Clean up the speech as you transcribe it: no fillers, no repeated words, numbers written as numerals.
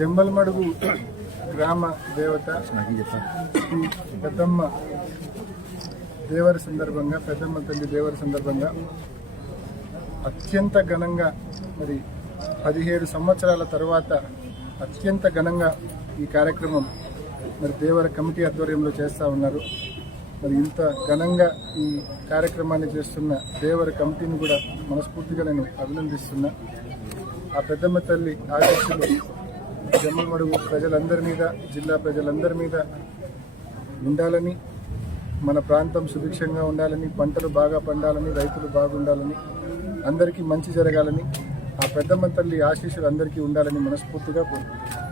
జంబల్మడుగు గ్రామ దేవత శ్రీ పెద్దమ్మ దేవరి సందర్భంగా, పెద్దమ్మ తల్లి దేవరి సందర్భంగా అత్యంత ఘనంగా మరి 17 సంవత్సరాల తర్వాత అత్యంత ఘనంగా ఈ కార్యక్రమం మరి దేవర కమిటీ ఆధ్వర్యంలో చేస్తూ ఉన్నారు. మరి ఇంత ఘనంగా ఈ కార్యక్రమాన్ని చేస్తున్న దేవర కమిటీని కూడా మనస్ఫూర్తిగా నేను అభినందిస్తున్నా. ఆ పెద్దమ్మ తల్లి ఆశీస్సులు జమ్మలమడుగు ప్రజలందరి మీద, జిల్లా ప్రజలందరి మీద ఉండాలని, మన ప్రాంతం సుభిక్షంగా ఉండాలని, పంటలు బాగా పండాలని, రైతులు బాగుండాలని, అందరికీ మంచి జరగాలని, ఆ పెద్దమ్మ తల్లి ఆశీస్సులు అందరికీ ఉండాలని మనస్ఫూర్తిగా కోరుకుంటున్నాను.